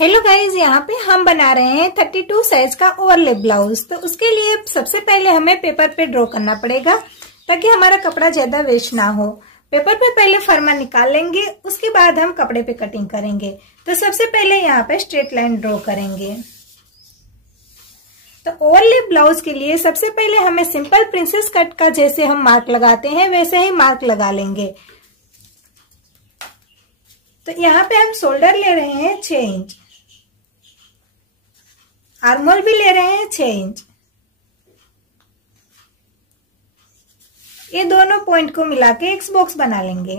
Hello guys, यहाँ पे हम बना रहे हैं 32 साइज का ओवरलैप ब्लाउज। तो उसके लिए सबसे पहले हमें पेपर पे ड्रॉ करना पड़ेगा ताकि हमारा कपड़ा ज्यादा वेस्ट ना हो। पेपर पे पहले फरमा निकाल लेंगे, उसके बाद हम कपड़े पे कटिंग करेंगे। तो सबसे पहले यहाँ पे स्ट्रेट लाइन ड्रॉ करेंगे। तो ओवरलैप ब्लाउज के लिए सबसे पहले हमें सिंपल प्रिंसेस कट का जैसे हम मार्क लगाते हैं वैसे ही मार्क लगा लेंगे। तो यहाँ पे हम शोल्डर ले रहे हैं 6 इंच, आर्महोल भी ले रहे हैं 6 इंच। ये दोनों पॉइंट को मिला के एक्स बॉक्स बना लेंगे।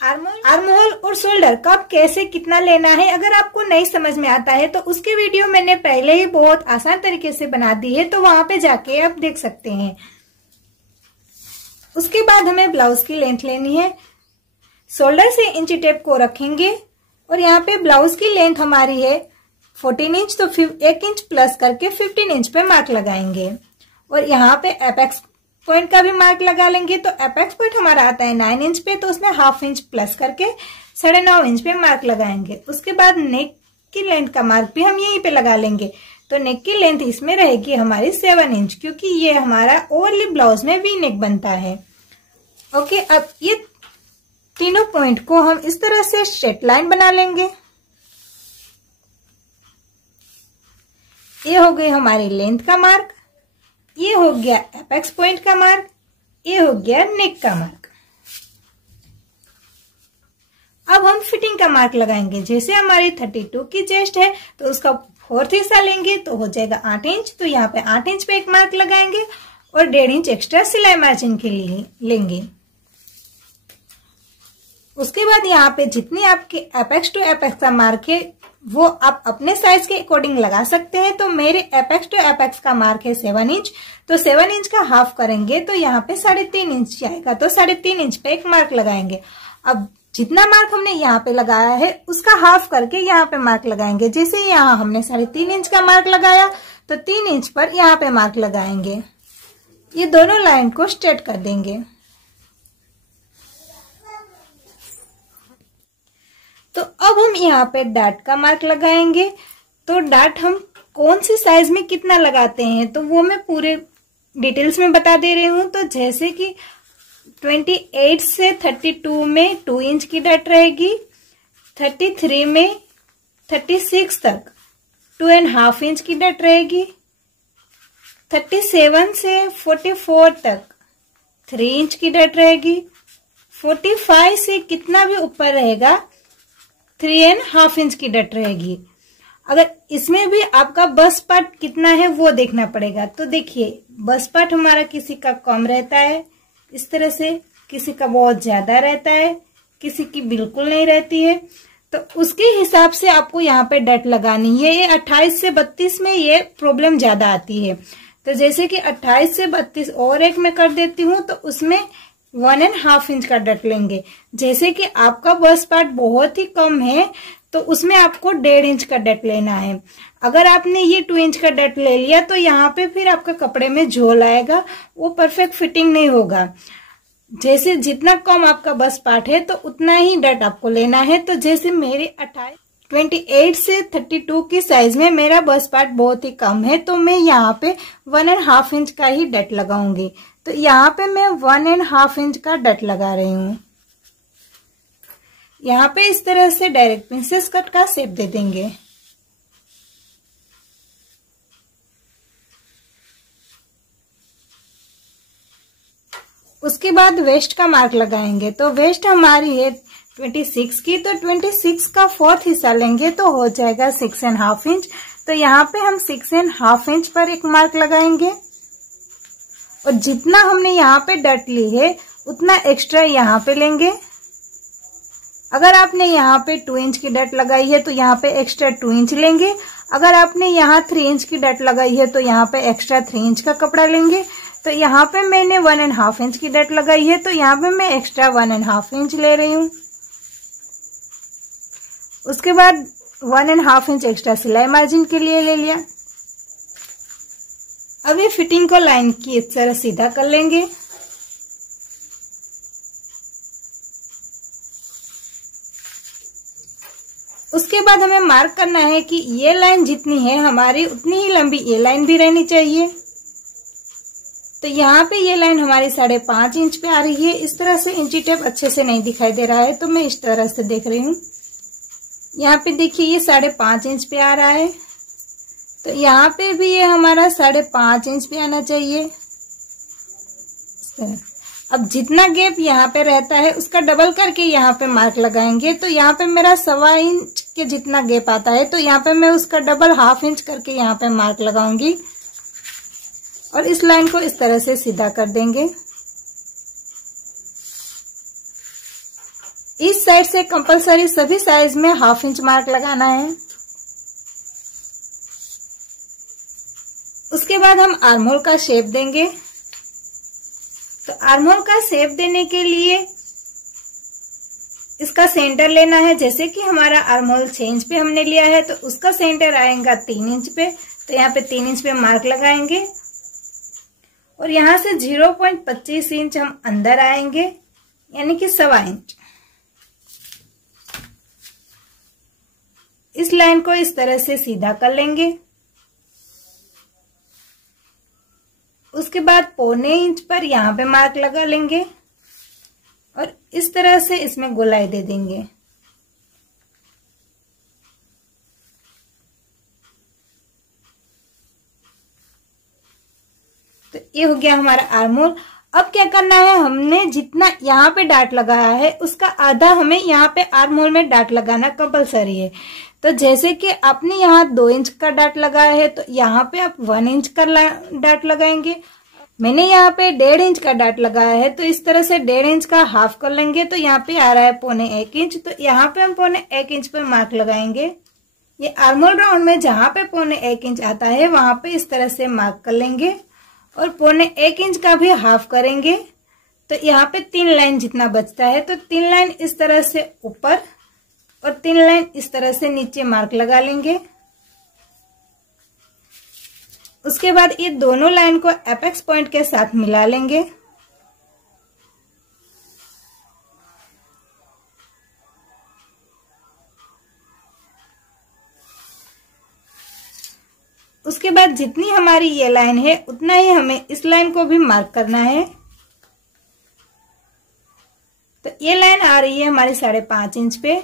आर्महोल और शोल्डर कब कैसे कितना लेना है अगर आपको नहीं समझ में आता है तो उसकी वीडियो मैंने पहले ही बहुत आसान तरीके से बना दी है, तो वहां पे जाके आप देख सकते हैं। उसके बाद हमें ब्लाउज की लेंथ लेनी है। शोल्डर से इंची टेप को रखेंगे और यहाँ पे ब्लाउज की लेंथ हमारी है 14 इंच, तो 1 इंच प्लस करके 15 इंच पे मार्क लगाएंगे। और यहाँ पे एपेक्स पॉइंट का भी मार्क लगा लेंगे। तो एपेक्स पॉइंट हमारा आता है 9 इंच पे, तो उसमें हाफ इंच प्लस करके 9.5 इंच पे मार्क लगाएंगे। उसके बाद नेक की लेंथ का मार्क भी हम यहीं पे लगा लेंगे। तो नेक की लेंथ इसमें रहेगी हमारी 7 इंच, क्योंकि ये हमारा ओवरलैप ब्लाउज में वी नेक बनता है। ओके, अब ये तीनों पॉइंट को हम इस तरह से स्ट्रेट लाइन बना लेंगे। ये हो गई हमारी लेंथ का मार्क, ये हो गया एपेक्स पॉइंट का मार्क, ये हो गया नेक का मार्क। अब हम फिटिंग का मार्क लगाएंगे। जैसे हमारी 32 की चेस्ट है तो उसका 4th हिस्सा लेंगे तो हो जाएगा 8 इंच। तो यहाँ पे 8 इंच पे एक मार्क लगाएंगे और 1.5 इंच एक्स्ट्रा सिलाई मार्जिन के लिए लेंगे। उसके बाद यहाँ पे जितनी आपके एपेक्स टू एपेक्स का मार्क है वो आप अपने साइज के अकॉर्डिंग लगा सकते हैं। तो मेरे एपेक्स टू एपेक्स का मार्क है 7 इंच, तो 7 इंच का हाफ करेंगे तो यहाँ पे 3.5 इंच आएगा। तो 3.5 इंच पे एक मार्क लगाएंगे। अब जितना मार्क हमने यहाँ पे लगाया है उसका हाफ करके यहाँ पे मार्क लगाएंगे। जैसे यहाँ हमने 3.5 इंच का मार्क लगाया तो 3 इंच पर यहाँ पे मार्क लगाएंगे। ये दोनों लाइन को स्ट्रेट कर देंगे। तो अब हम यहाँ पे डार्ट का मार्क लगाएंगे। तो डार्ट हम कौन सी साइज में कितना लगाते हैं तो वो मैं पूरे डिटेल्स में बता दे रही हूँ। तो जैसे कि 28 से 32 में 2 इंच की डार्ट रहेगी, 33 में 36 तक 2.5 इंच की डार्ट रहेगी, 37 से 44 तक 3 इंच की डार्ट रहेगी, 45 से कितना भी ऊपर रहेगा 3.5 इंच की डार्ट रहेगी। अगर इसमें भी आपका बस्ट पार्ट कितना है वो देखना पड़ेगा। तो देखिए, बस्ट पार्ट हमारा किसी का कम रहता है इस तरह से, किसी का बहुत ज्यादा रहता है, किसी की बिल्कुल नहीं रहती है। तो उसके हिसाब से आपको यहाँ पे डार्ट लगानी है। ये 28 से 32 में ये प्रॉब्लम ज्यादा आती है। तो जैसे कि 28 से 32 और एक में कर देती हूँ तो उसमें 1.5 इंच का डार्ट लेंगे। जैसे कि आपका बस्ट पार्ट बहुत ही कम है तो उसमें आपको 1.5 इंच का डार्ट लेना है। अगर आपने ये 2 इंच का डार्ट ले लिया तो यहाँ पे फिर आपका कपड़े में झोल आएगा, वो परफेक्ट फिटिंग नहीं होगा। जैसे जितना कम आपका बस्ट पार्ट है तो उतना ही डार्ट आपको लेना है। तो जैसे मेरे 28 से 32 की साइज में मेरा बस्ट पार्ट बहुत ही कम है तो मैं यहाँ पे 1.5 इंच का ही डार्ट लगाऊंगी। तो यहाँ पे मैं 1.5 इंच का डार्ट लगा रही हूँ। यहाँ पे इस तरह से डायरेक्ट प्रिंसेस कट का शेप दे देंगे। उसके बाद वेस्ट का मार्क लगाएंगे। तो वेस्ट हमारी है 26 की, तो 26 का 4th हिस्सा लेंगे तो हो जाएगा 6.5 इंच। तो यहाँ पे हम 6.5 इंच पर एक मार्क लगाएंगे और जितना हमने यहाँ पे डार्ट ली है उतना एक्स्ट्रा यहाँ पे लेंगे। अगर आपने यहाँ पे 2 इंच की डार्ट लगाई है तो यहाँ पे एक्स्ट्रा 2 इंच लेंगे। अगर आपने यहाँ 3 इंच की डार्ट लगाई है तो यहाँ पे एक्स्ट्रा 3 इंच का कपड़ा लेंगे। तो यहाँ पे मैंने 1.5 इंच की डार्ट लगाई है तो यहाँ पे मैं एक्स्ट्रा 1.5 इंच ले रही हूँ। उसके बाद 1.5 इंच एक्स्ट्रा सिलाई मार्जिन के लिए ले लिया। अब ये फिटिंग को लाइन की इस तरह सीधा कर लेंगे। उसके बाद हमें मार्क करना है कि ये लाइन जितनी है हमारी उतनी ही लंबी ये लाइन भी रहनी चाहिए। तो यहाँ पे ये लाइन हमारी 5.5 इंच पे आ रही है। इस तरह से इंची टेप अच्छे से नहीं दिखाई दे रहा है तो मैं इस तरह से देख रही हूँ। यहाँ पे देखिए ये 5.5 इंच पे आ रहा है, तो यहाँ पे भी ये हमारा 5.5 इंच पे आना चाहिए इस तरह। अब जितना गैप यहाँ पे रहता है उसका डबल करके यहाँ पे मार्क लगाएंगे। तो यहाँ पे मेरा 1.25 इंच के जितना गैप आता है तो यहाँ पे मैं उसका डबल 1/2 इंच करके यहाँ पे मार्क लगाऊंगी और इस लाइन को इस तरह से सीधा कर देंगे। इस साइड से कंपलसरी सभी साइज में 1/2 इंच मार्क लगाना है। उसके बाद हम आर्म होल का शेप देंगे। तो आर्म होल का शेप देने के लिए इसका सेंटर लेना है। जैसे कि हमारा आर्म होल 6 इंच पे हमने लिया है तो उसका सेंटर आएगा 3 इंच पे। तो यहाँ पे 3 इंच पे मार्क लगाएंगे और यहाँ से 0.25 इंच हम अंदर आएंगे, यानी कि 1.25 इंच। इस लाइन को इस तरह से सीधा कर लेंगे। उसके बाद 0.25 इंच पर यहाँ पे मार्क लगा लेंगे और इस तरह से इसमें गोलाई दे देंगे। तो ये हो गया हमारा आर्म होल। अब क्या करना है, हमने जितना यहाँ पे डाट लगाया है उसका आधा हमें यहाँ पे आर्म होल में डाट लगाना कंपलसरी है। तो जैसे कि आपने यहाँ 2 इंच का डाट लगाया है तो यहाँ पे आप 1 इंच का डाट लगाएंगे। मैंने यहाँ पे 1.5 इंच का डाट लगाया है तो इस तरह से 1.5 इंच का हाफ कर लेंगे। तो यहाँ पे आ रहा है 0.25 इंच, तो यहाँ पे हम 0.25 इंच पे मार्क लगाएंगे। ये आर्म होल राउंड में जहाँ पे 0.25 इंच आता है वहां पे इस तरह से मार्क कर लेंगे और 0.25 इंच का भी हाफ करेंगे। तो यहाँ पे 3 लाइन जितना बचता है तो 3 लाइन इस तरह से ऊपर और 3 लाइन इस तरह से नीचे मार्क लगा लेंगे। उसके बाद ये दोनों लाइन को एपेक्स पॉइंट के साथ मिला लेंगे। उसके बाद जितनी हमारी ये लाइन है उतना ही हमें इस लाइन को भी मार्क करना है। तो ये लाइन आ रही है हमारी 5.5 इंच पे,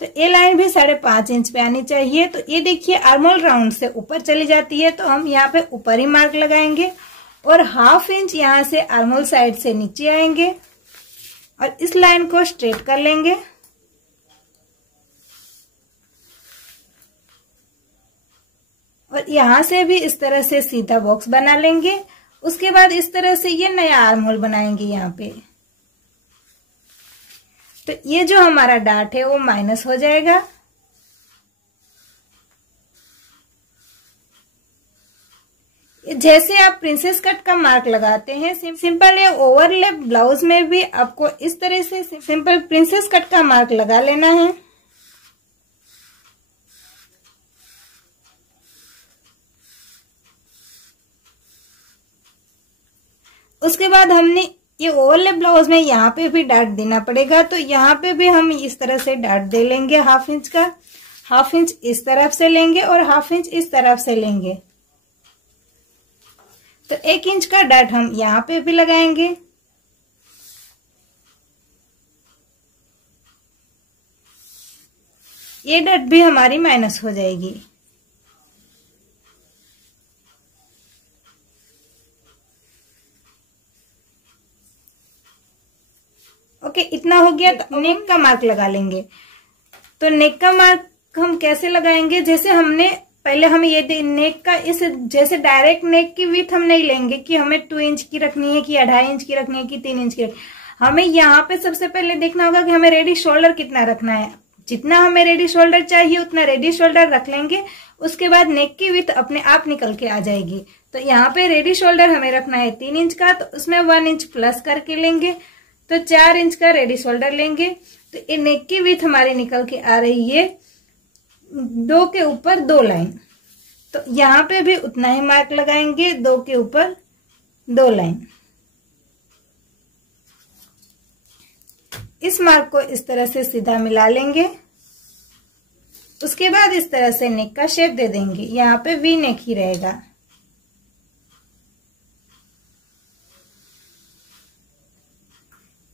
तो ये लाइन भी 5.5 इंच पे आनी चाहिए। तो ये देखिए आर्म होल राउंड से ऊपर चली जाती है तो हम यहाँ पे ऊपर ही मार्क लगाएंगे और 1/2 इंच यहाँ से आर्म होल साइड से नीचे आएंगे और इस लाइन को स्ट्रेट कर लेंगे। और यहाँ से भी इस तरह से सीधा बॉक्स बना लेंगे। उसके बाद इस तरह से ये नया आर्म होल बनाएंगे यहाँ पे। तो ये जो हमारा डाट है वो माइनस हो जाएगा। जैसे आप प्रिंसेस कट का मार्क लगाते हैं सिंपल ये ओवरलैप ब्लाउज में भी आपको इस तरह से सिंपल प्रिंसेस कट का मार्क लगा लेना है। उसके बाद हमने ये ओवरलैप ब्लाउज में यहाँ पे भी डाट देना पड़ेगा। तो यहाँ पे भी हम इस तरह से डाट दे लेंगे 1/2 इंच का। 1/2 इंच इस तरफ से लेंगे और 1/2 इंच इस तरफ से लेंगे। तो 1 इंच का डाट हम यहाँ पे भी लगाएंगे। ये डाट भी हमारी माइनस हो जाएगी। ओके, इतना हो गया। तो नेक का मार्क लगा लेंगे। तो नेक का मार्क हम कैसे लगाएंगे, जैसे हमने पहले हम ये नेक का इस जैसे डायरेक्ट नेक की विड्थ हम नहीं लेंगे कि हमें 2 इंच की रखनी है कि 2.5 इंच की रखनी है कि 3 इंच की रखनी है। हमें यहाँ पे सबसे पहले देखना होगा कि हमें रेडी शोल्डर कितना रखना है। जितना हमें रेडी शोल्डर चाहिए उतना रेडी शोल्डर रख लेंगे। उसके बाद नेक की विड्थ अपने आप निकल के आ जाएगी। तो यहाँ पे रेडी शोल्डर हमें रखना है 3 इंच का, तो उसमें 1 इंच प्लस करके लेंगे तो 4 इंच का रेडी शोल्डर लेंगे। तो ये नेक की विड्थ हमारी निकल के आ रही है 2 के ऊपर 2 लाइन। तो यहाँ पे भी उतना ही मार्क लगाएंगे, 2 के ऊपर 2 लाइन। इस मार्क को इस तरह से सीधा मिला लेंगे। उसके बाद इस तरह से नेक का शेप दे देंगे, यहाँ पे वी नेक ही रहेगा।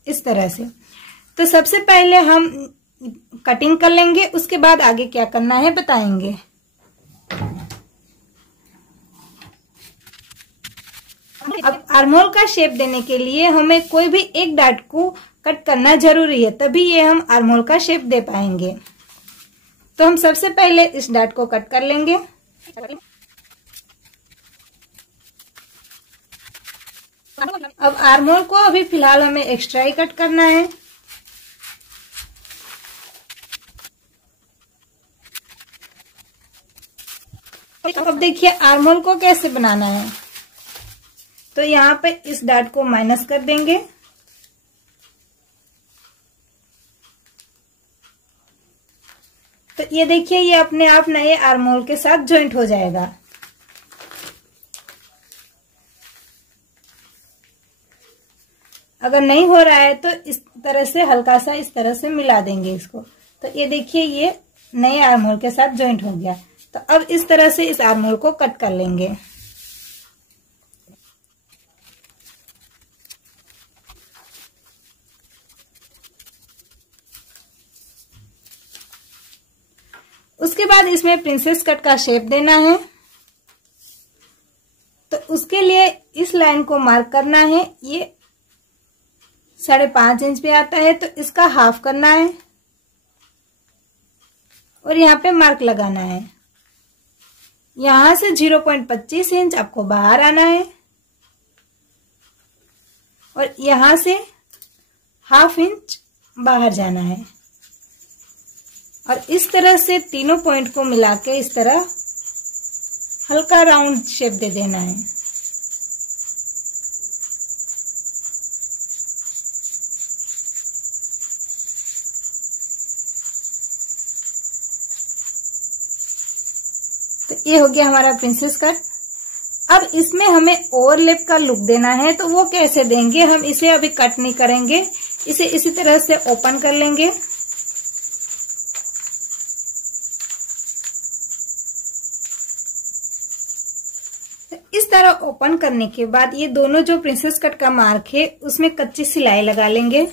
इस तरह से। तो सबसे पहले हम कटिंग कर लेंगे, उसके बाद आगे क्या करना है बताएंगे। अब आर्महोल का शेप देने के लिए हमें कोई भी एक डार्ट को कट करना जरूरी है, तभी ये हम आर्महोल का शेप दे पाएंगे। तो हम सबसे पहले इस डार्ट को कट कर लेंगे। अब आर्महोल को अभी फिलहाल हमें एक्स्ट्रा ही कट करना है। अब देखिए आर्महोल को कैसे बनाना है। तो यहाँ पे इस डार्ट को माइनस कर देंगे। तो ये देखिए ये अपने आप नए आर्महोल के साथ ज्वाइंट हो जाएगा। अगर नहीं हो रहा है तो इस तरह से हल्का सा इस तरह से मिला देंगे इसको। तो ये देखिए ये नए आर्महोल के साथ ज्वाइंट हो गया। तो अब इस तरह से इस आर्महोल को कट कर लेंगे। उसके बाद इसमें प्रिंसेस कट का शेप देना है। तो उसके लिए इस लाइन को मार्क करना है। ये 5.5 इंच पे आता है, तो इसका हाफ करना है और यहाँ पे मार्क लगाना है। यहां से 0.25 इंच आपको बाहर आना है और यहां से ½ इंच बाहर जाना है और इस तरह से तीनों पॉइंट को मिला के इस तरह हल्का राउंड शेप दे देना है। तो ये हो गया हमारा प्रिंसेस कट। अब इसमें हमें ओवरलैप का लुक देना है, तो वो कैसे देंगे, हम इसे अभी कट नहीं करेंगे, इसे इसी तरह से ओपन कर लेंगे। तो इस तरह ओपन करने के बाद ये दोनों जो प्रिंसेस कट का मार्क है उसमें कच्ची सिलाई लगा लेंगे।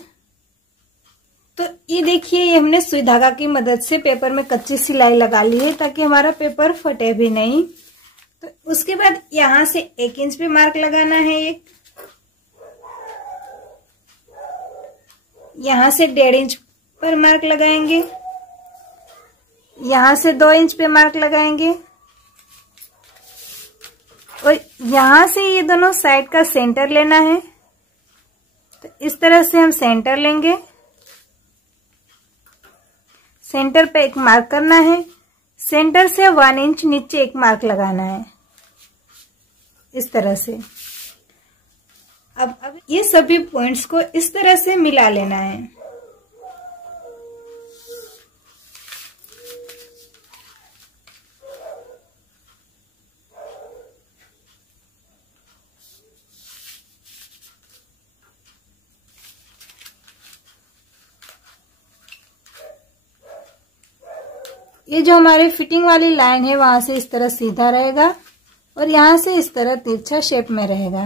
तो ये देखिए ये हमने सुई धागा की मदद से पेपर में कच्ची सिलाई लगा ली है ताकि हमारा पेपर फटे भी नहीं। तो उसके बाद यहां से 1 इंच पे मार्क लगाना है। यहां से 1.5 इंच पर मार्क लगाएंगे। यहां से 2 इंच पे मार्क लगाएंगे और यहां से ये दोनों साइड का सेंटर लेना है। तो इस तरह से हम सेंटर लेंगे। सेंटर पे एक मार्क करना है। सेंटर से 1 इंच नीचे एक मार्क लगाना है इस तरह से। अब ये सभी पॉइंट्स को इस तरह से मिला लेना है। ये जो हमारी फिटिंग वाली लाइन है वहां से इस तरह सीधा रहेगा और यहां से इस तरह तिरछा शेप में रहेगा।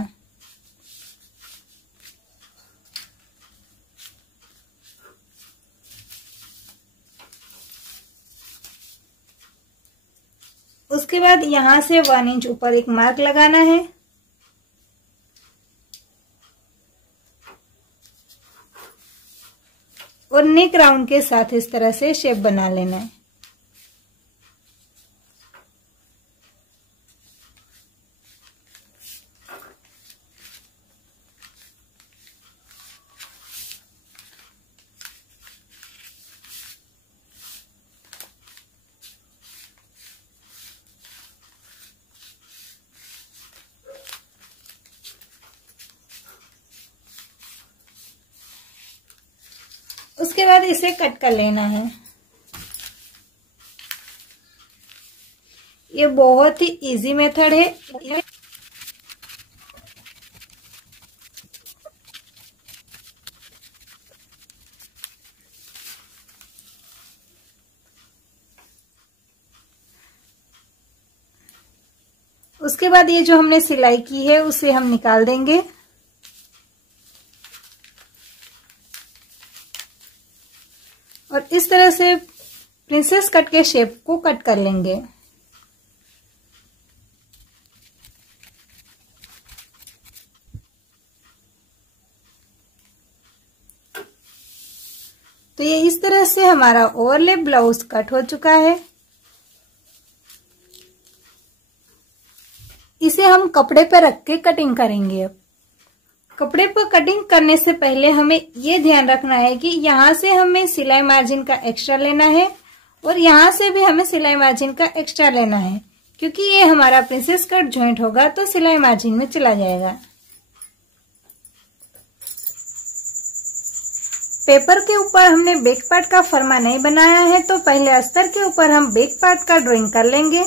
उसके बाद यहां से 1 इंच ऊपर एक मार्क लगाना है और नेक राउंड के साथ इस तरह से शेप बना लेना है। उसके बाद इसे कट कर लेना है। ये बहुत ही इजी मेथड है। उसके बाद ये जो हमने सिलाई की है उसे हम निकाल देंगे और इस तरह से प्रिंसेस कट के शेप को कट कर लेंगे। तो ये इस तरह से हमारा ओवरलैप ब्लाउज कट हो चुका है। इसे हम कपड़े पर रख के कटिंग करेंगे। अब कपड़े पर कटिंग करने से पहले हमें ये ध्यान रखना है कि यहाँ से हमें सिलाई मार्जिन का एक्स्ट्रा लेना है और यहाँ से भी हमें सिलाई मार्जिन का एक्स्ट्रा लेना है, क्योंकि ये हमारा प्रिंसेस कट जॉइंट होगा तो सिलाई मार्जिन में चला जाएगा। पेपर के ऊपर हमने बैक पार्ट का फरमा नहीं बनाया है, तो पहले अस्तर के ऊपर हम बैक पार्ट का ड्राइंग कर लेंगे।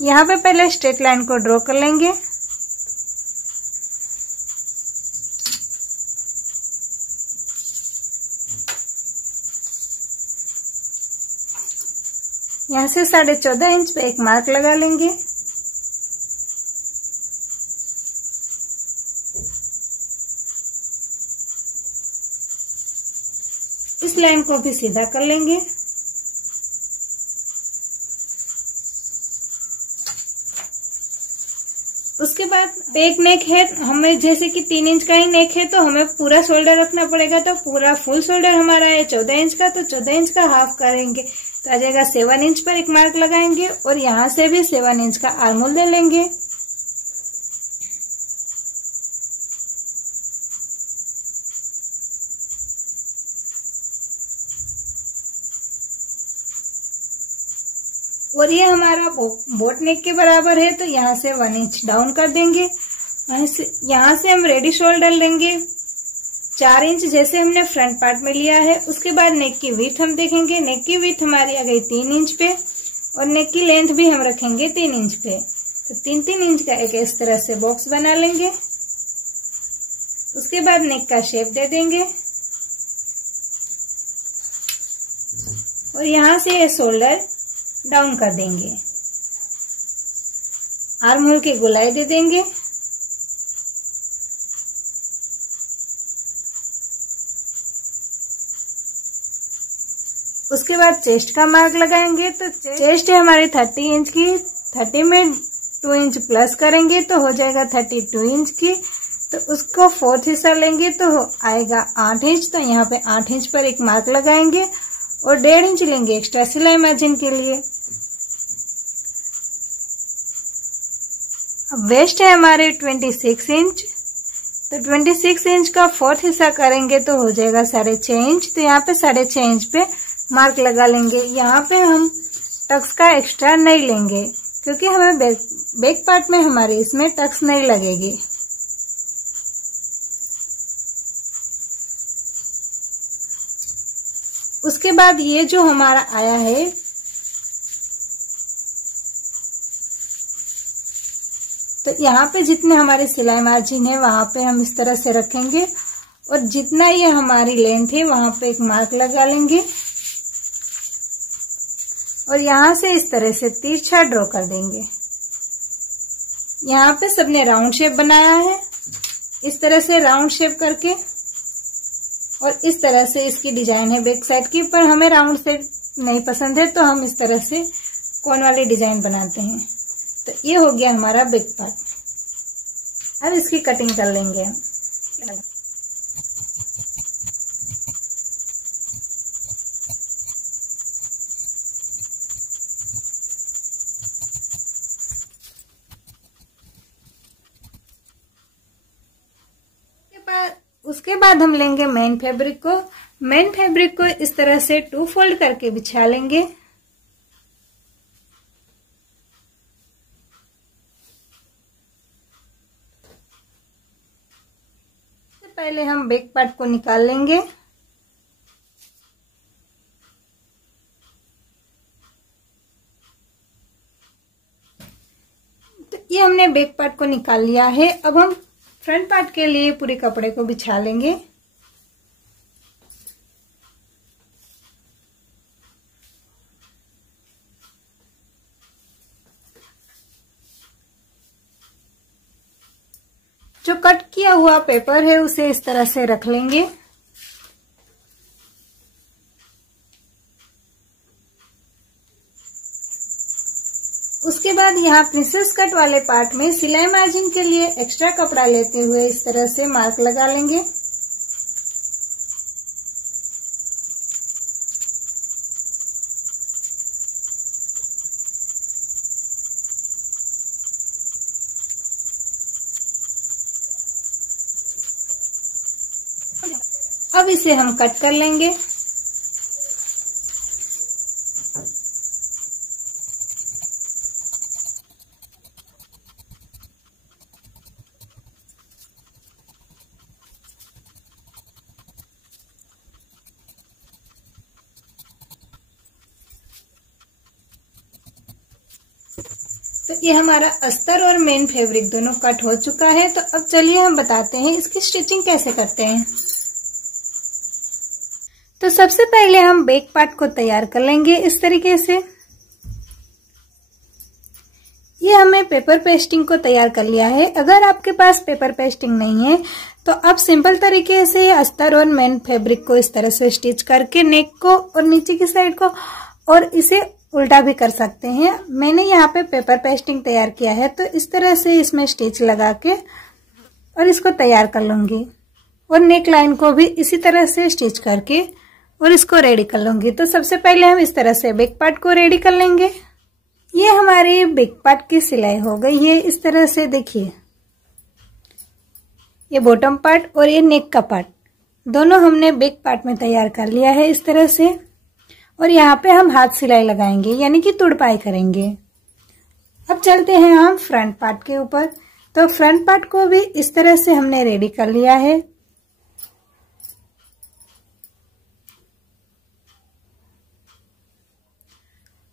यहाँ पे पहले स्ट्रेट लाइन को ड्रॉ कर लेंगे। यहाँ से 14.5 इंच पे एक मार्क लगा लेंगे। इस लाइन को भी सीधा कर लेंगे। उसके बाद बैक नेक है, हमें जैसे कि 3 इंच का ही नेक है तो हमें पूरा शोल्डर रखना पड़ेगा, तो पूरा फुल शोल्डर हमारा है 14 इंच का, तो 14 इंच का हाफ करेंगे तो आ जाएगा 7 इंच पर एक मार्क लगाएंगे और यहाँ से भी 7 इंच का आर्म होल ले लेंगे। और ये हमारा बोट नेक के बराबर है, तो यहाँ से 1 इंच डाउन कर देंगे। यहाँ से हम रेडी शोल्डर लेंगे 4 इंच, जैसे हमने फ्रंट पार्ट में लिया है। उसके बाद नेक की विड्थ हम देखेंगे। नेक की विड्थ हमारी आ गई 3 इंच पे और नेक की लेंथ भी हम रखेंगे 3 इंच पे। तो 3-3 इंच का एक इस तरह से बॉक्स बना लेंगे। उसके बाद नेक का शेप दे देंगे और यहाँ से ये शोल्डर डाउन कर देंगे। आर्म होल की गोलाई दे देंगे। उसके बाद चेस्ट का मार्क लगाएंगे। तो चेस्ट है हमारी 30 इंच की, 30 में 2 इंच प्लस करेंगे तो हो जाएगा 32 इंच की। तो उसको 4th हिस्सा लेंगे तो आएगा 8 इंच। तो यहाँ पे 8 इंच पर एक मार्क लगाएंगे और 1.5 इंच लेंगे एक्स्ट्रा सिलाई मार्जिन के लिए। अब वेस्ट है हमारे 26 इंच, तो 26 इंच का 4th हिस्सा करेंगे तो हो जाएगा 6.5 इंच। तो यहाँ पे 6.5 इंच पे मार्क लगा लेंगे। यहाँ पे हम टक्स का एक्स्ट्रा नहीं लेंगे, क्योंकि हमें बैक पार्ट में हमारे इसमें टक्स नहीं लगेगी। उसके बाद ये जो हमारा आया है, तो यहाँ पे जितने हमारे सिलाई मार्जिन है वहां पे हम इस तरह से रखेंगे और जितना ये हमारी लेंथ है वहां पे एक मार्क लगा लेंगे और यहाँ से इस तरह से तिरछा ड्रॉ कर देंगे। यहाँ पे सबने राउंड शेप बनाया है, इस तरह से राउंड शेप करके, और इस तरह से इसकी डिजाइन है बैक साइड की, पर हमें राउंड शेप नहीं पसंद है तो हम इस तरह से कोन वाली डिजाइन बनाते हैं। तो ये हो गया हमारा बैक पार्ट। अब इसकी कटिंग कर लेंगे हम। उसके बाद हम लेंगे मेन फैब्रिक को। मेन फैब्रिक को इस तरह से 2 फोल्ड करके बिछा लेंगे। पहले हम बैक पार्ट को निकाल लेंगे। बैक पार्ट को निकाल लिया है। अब हम फ्रंट पार्ट के लिए पूरे कपड़े को बिछा लेंगे। जो कट किया हुआ पेपर है उसे इस तरह से रख लेंगे। उसके बाद यहाँ प्रिंसेस कट वाले पार्ट में सिलाई मार्जिन के लिए एक्स्ट्रा कपड़ा लेते हुए इस तरह से मार्क लगा लेंगे। अब इसे हम कट कर लेंगे। तो ये हमारा अस्तर और मेन फैब्रिक दोनों कट हो चुका है। तो अब चलिए हम बताते हैं इसकी स्टिचिंग कैसे करते हैं। तो सबसे पहले हम बैक पार्ट को तैयार कर लेंगे इस तरीके से। ये हमें पेपर पेस्टिंग को तैयार कर लिया है। अगर आपके पास पेपर पेस्टिंग नहीं है तो आप सिंपल तरीके से अस्तर और मेन फैब्रिक को इस तरह से स्टिच करके नेक को और नीचे की साइड को और इसे उल्टा भी कर सकते हैं। मैंने यहाँ पे पेपर पेस्टिंग तैयार किया है तो इस तरह से इसमें स्टिच लगा के और इसको तैयार कर लूंगी और नेक लाइन को भी इसी तरह से स्टिच करके और इसको रेडी कर लूंगी। तो सबसे पहले हम इस तरह से बैक पार्ट को रेडी कर लेंगे। ये हमारी बैक पार्ट की सिलाई हो गई है इस तरह से। देखिए ये बॉटम पार्ट और ये नेक का पार्ट दोनों हमने बैक पार्ट में तैयार कर लिया है इस तरह से। और यहाँ पे हम हाथ सिलाई लगाएंगे यानी कि तुड़पाई करेंगे। अब चलते हैं हम फ्रंट पार्ट के ऊपर। तो फ्रंट पार्ट को भी इस तरह से हमने रेडी कर लिया है।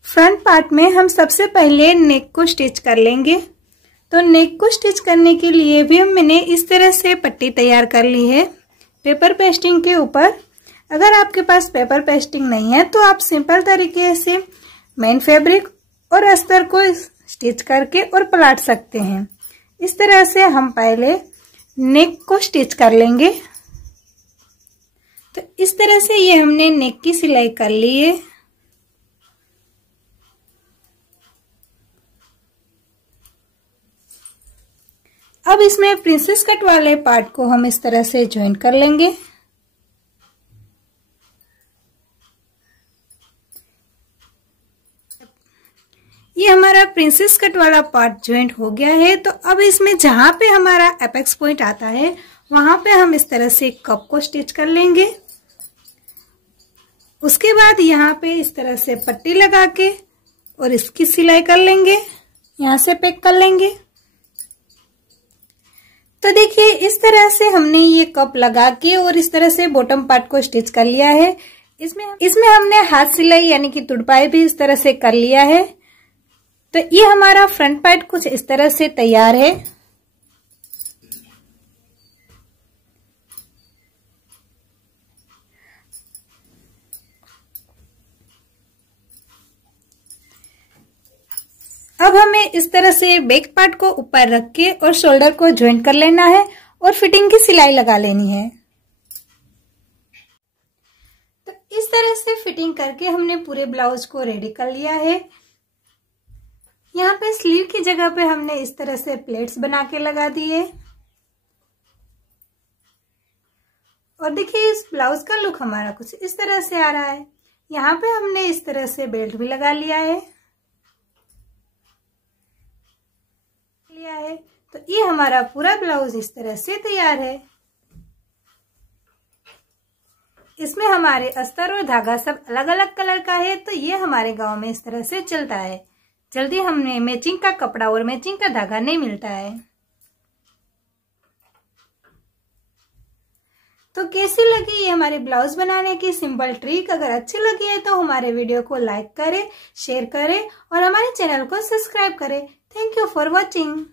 फ्रंट पार्ट में हम सबसे पहले नेक को स्टिच कर लेंगे। तो नेक को स्टिच करने के लिए भी मैंने इस तरह से पट्टी तैयार कर ली है पेपर पेस्टिंग के ऊपर। अगर आपके पास पेपर पेस्टिंग नहीं है तो आप सिंपल तरीके से मेन फैब्रिक और अस्तर को स्टिच करके और पलट सकते हैं। इस तरह से हम पहले नेक को स्टिच कर लेंगे। तो इस तरह से ये हमने नेक की सिलाई कर ली है। अब इसमें प्रिंसेस कट वाले पार्ट को हम इस तरह से ज्वाइन कर लेंगे। ये हमारा प्रिंसेस कट वाला पार्ट ज्वाइंट हो गया है। तो अब इसमें जहां पे हमारा एपेक्स पॉइंट आता है वहां पे हम इस तरह से कप को स्टिच कर लेंगे। उसके बाद यहाँ पे इस तरह से पट्टी लगा के और इसकी सिलाई कर लेंगे। यहाँ से पैक कर लेंगे। तो देखिए इस तरह से हमने ये कप लगा के और इस तरह से बॉटम पार्ट को स्टिच कर लिया है। इसमें हमने हाथ सिलाई यानी कि तुड़पाई भी इस तरह से कर लिया है। तो ये हमारा फ्रंट पार्ट कुछ इस तरह से तैयार है। अब हमें इस तरह से बैक पार्ट को ऊपर रख के और शोल्डर को ज्वाइंट कर लेना है और फिटिंग की सिलाई लगा लेनी है। तो इस तरह से फिटिंग करके हमने पूरे ब्लाउज को रेडी कर लिया है। यहाँ पे स्लीव की जगह पे हमने इस तरह से प्लेट्स बना के लगा दिए। और देखिए इस ब्लाउज का लुक हमारा कुछ इस तरह से आ रहा है। यहाँ पे हमने इस तरह से बेल्ट भी लगा लिया है। तो ये हमारा पूरा ब्लाउज इस तरह से तैयार है। इसमें हमारे अस्तर और धागा सब अलग अलग कलर का है। तो ये हमारे गांव में इस तरह से चलता है। जल्दी हमने मैचिंग का कपड़ा और मैचिंग का धागा नहीं मिलता है। तो कैसी लगी ये हमारे ब्लाउज बनाने की सिंपल ट्रिक? अगर अच्छी लगी है तो हमारे वीडियो को लाइक करें, शेयर करें और हमारे चैनल को सब्सक्राइब करें। Thank you for watching.